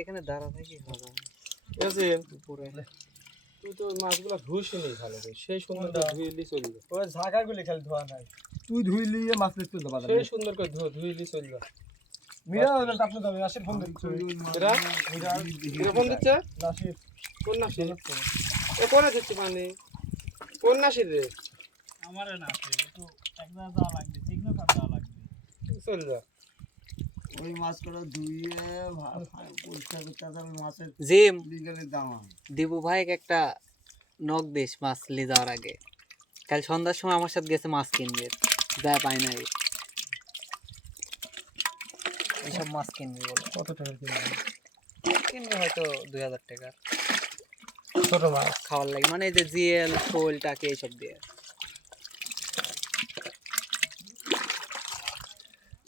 এখানে দাঁড়া থাকি খাওয়া এই যে উপরে তুই তো মাছগুলো ধুইস নি ভালো করে সেই সুন্দর করে ধুইলি চলবে ওই ঝাঁকাগুলি খালি ধোয়া নাই তুই ধুইলি মাছ নিতে তো বাজার সেই সুন্দর করে ধুইলি চলবে মিরা ওদের আপনি দাও আসেন ফোন দিচ্ছি এরা ফোন দিচ্ছে নাসির কোন নাসির এ কোনে দিচ্ছে পানি কোন নাসির রে আমারে না একটু একদম যাওয়া লাগবে চিকনা যাওয়া লাগবে চল যা ওই মাছগুলো ধুইয়ে পরিষ্কার করতে হবে মাছের জিম লিগালের দাম দিবু ভাইকে একটা নক দিস মাছ নিয়ে যাওয়ার আগে কাল সন্ধ্যার সময় আমার সাথে গেছে মাছ কিনবে যায় পাই নাই এইসব মাছ কিনবি বলে কত টাকা কিনবে কিনবে হয়তো 2000 টাকা ছোট মাছ খাওয়ার লাগে মানে এই যে জিএল শোল টাকে এইসব দিয়ে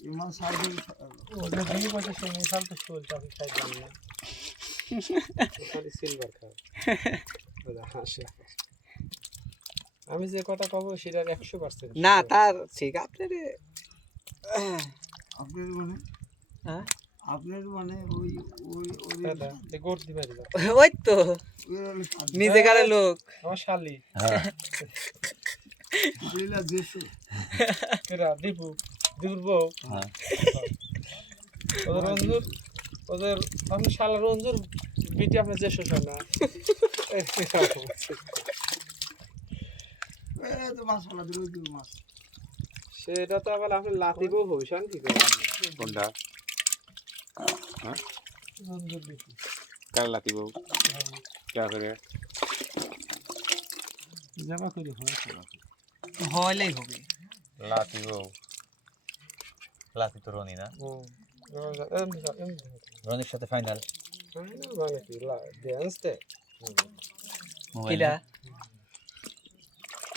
এই মাছ সাইজে ওদের দিই বলছে শুনি সাল তো শোল চাকরি খাই জানি না খালি সিলভার খাও হাসি আমি যে কটা পাবো সেটার 100% না তার ঠিক আপনার আপনার মানে হ্যাঁ আপনার মানে ওই ওই ওই দাদা এই গোট দিবা দিবা ওই তো নিজে গালে লোক আমার শালি দিলা যেসু কেরা দীপু দীপুর বউ ওদের রঞ্জুর ওদের আমি শালা রঞ্জুর বিটি আপনার যে শোষণ না তো মাছ ফলা দিল ওই মাছ সেটা তো আবার আপনি লাতি বউ ভবিষ্যৎ কি করে কোনটা রঞ্জুর বিটি কার লাতি বউ क्या करे জামা করে হয় হইলেই হবে লাতি বউ লাতি তো রনি না রনির সাথে ফাইনাল মানে কি ড্যান্সতে কিডা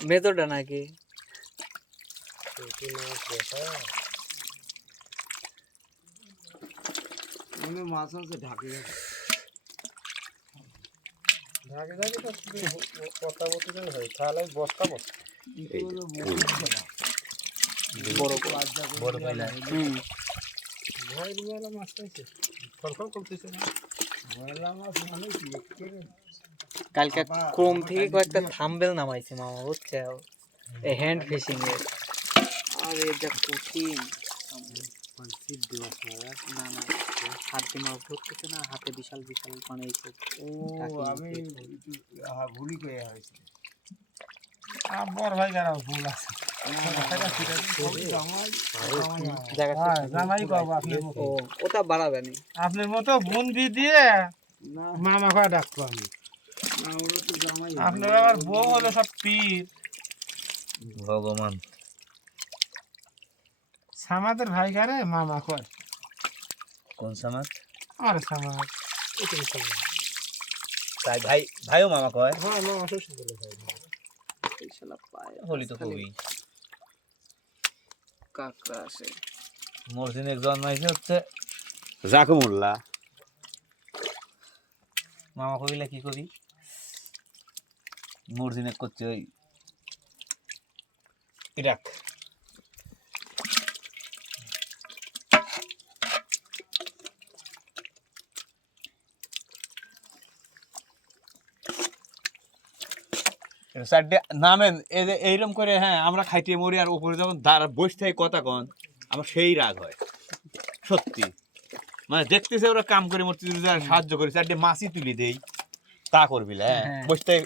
মেজরটা নাকি মানে মাছ আছে ঢাকে ঢাকে ঢাকে তো শুধু কথা বলতে হয় তাহলে বস্তা বস্তা বড় বড় পাইলা ভাই রুমালা মাছ পাইছে ফলফল করতেছে না ময়লা মাছ মানে কি করে কালকে ক্রোম থেকে কয়েকটা থাম্বনেল নামাইছে মামা বুঝছে এই হ্যান্ড ফিশিং এর আর এর যা কঠিন সিট দেওয়া না না হাত দিয়ে মাছ ধরতেছে না হাতে বিশাল বিশাল মানে এই সব ও আমি ভুলি করে হয়েছে বড় ভাই কারা ভুল আছে জামাই বাবু আপনার ও ওটা বাড়াবে না আপনার মতো বোন বি দিয়ে না মামা কয়া ডাকবো আমি না ওরা তো জামাই আপনার আবার বউ হলো সব পীর ভগবান সামাদের ভাই কারে মামা কয় কোন সামাদ আর সামাদ তাই ভাই ভাইও মামা কয় হ্যাঁ না অসুস্থ বলে ভাই এই শালা পায় হলি তো কবি কাকড়া আসে মর্জিনের জন্মাইছে হচ্ছে জাকুমুল্লাহ মামা কবিলা কি কবি মর্জিনে করছে ওই ইরাক নামেন এই যে এইরকম করে হ্যাঁ আমরা খাইতে মরি আর উপরে যখন বসে থেকে কথা কন আমার সেই রাগ হয় সত্যি মানে দেখতেছে ওরা কাম করে মূর্তি সাহায্য করে চারটে মাছই তুলি দেই তা করবি হ্যাঁ বসে থেকে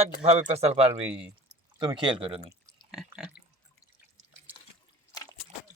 একভাবে পেশাল পারবি তুমি খেয়াল করো নি